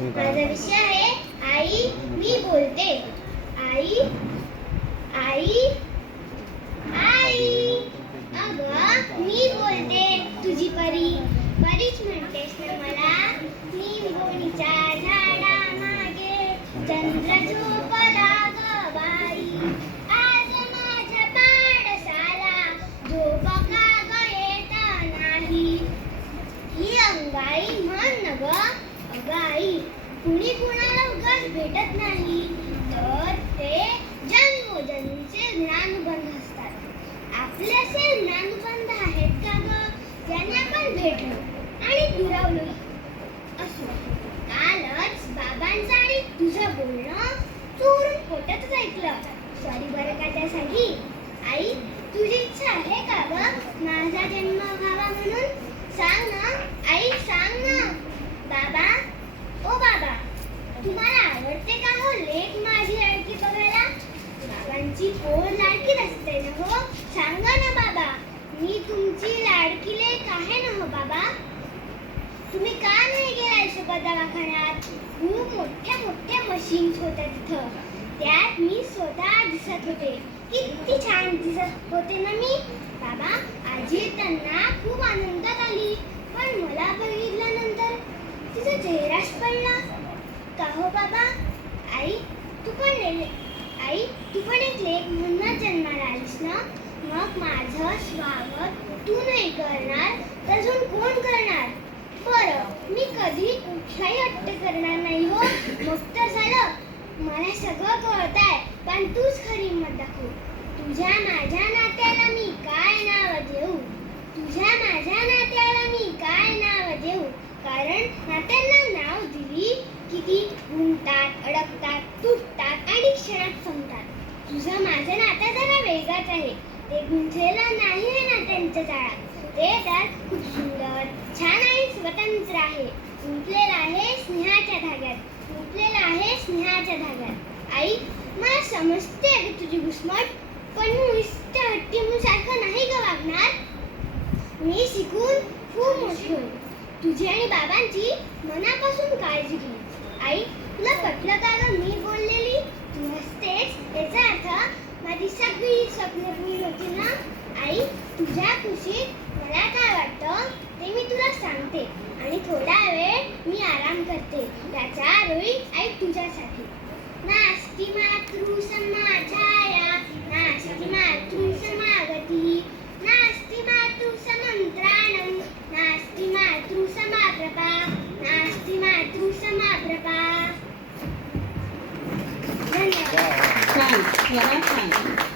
माझा विषय आहे आई मी बोलते. आई आई आई अगं मी बोलते तुझी परी. परीच म्हणतेस ना मला. निंबोणीच्या झाडामागे चंद्र झोपला ग बाई. आज माझ्या पाडसाला झोप का ग येत नाही. ही अंगाई म्हण न ग. अगं आई कुणी कुणाला उगाच भेटत नाही, तर ते जन्मोजन्मीचे ज्ञानबंध असतात. आपले असे ज्ञानबंध आहेत का ग, ज्याने आपण भेटलो आणि दुरावलो असो. कालच बाबांचं आणि तुझं बोलणं चोरून पोटातच ऐकलं. सॉरी बरं का त्यासाठी. आई तुझी इच्छा आहे का ग माझा जन्म व्हावा म्हणून? सांग ना आई, सांग ना. बाबा ओ बाबा, तुम्हाला आवडते का हो लेक माझी लाडकी बघायला? बाबांची पोर लाडकीच असते ना हो. सांगा ना बाबा, मी तुमची लाडकी लेक आहे ना हो बाबा. तुम्ही का नाही गेला यशोदा दवाखान्यात? खूप मोठ्या मोठ्या मशीन्स होत्या तिथं. त्यात मी स्वतः दिसत होते. किती छान दिसत होते ना मी. बाबा आजी त्यांना खूप आनंदात आली, पण मला बघितल्यानंतर तिचा चेहराच पडला. का हो बाबा? आई तू पण एक लेक म्हणूनच जन्माला आलीस ना. मग माझं स्वागत तू नाही करणार तर अजून कोण करणार? बरं मी कधी कुठलाही हट्ट करणार नाही हो. मग तर झालं. मला सगळं कळतंय, पण तूच खरी हिंमत दाखव. तुझ्या माझ्या नात्याला मी काय नाव देऊ? तुझ्या माझ्या नात्याला मी काय नाव देऊ? कारण नात्यांना नाव दिली की ती गुंतात, अडकतात, तुटतात आणि क्षणात संपतात. तुझं माझं नातं जरा वेगळंच आहे. ते गुंतलेलं नाही आहे नात्यांच्या जाळात. ते तर खूप सुंदर, छान आणि स्वतंत्र आहे. गुंतलेलं आहे स्नेहाच्या धाग्यात. गुंतलेलं आहे स्नेहाच्या धाग्यात. आई मला समजते अगं तुझी घुसमट, पण मी नुसतं हट्टी म्हणून सारखं नाही ग वागणार. मी शिकून खूप मोठी होईल. तुझी आणि बाबांची मनापासून काळजी घे. आई तुला पटलं का ग मी बोललेली? तू हसतेस याचा अर्थ माझी सगळी स्वप्न पूर्ण होती ना. आई तुझ्या खुशीत मला काय वाटतं ते मी तुला सांगते, आणि थोडा वेळ मी आराम करते. त्याचा वेळी आई तुझ्यासाठी. नास्ति मातृ समाछाया नास्ति मातृ समागती नास्ति मातृ समंत्राणं नास्ति मातृ समाप्रभा नास्ति मातृ समाप्रभा. धन्यवाद. छान, छान.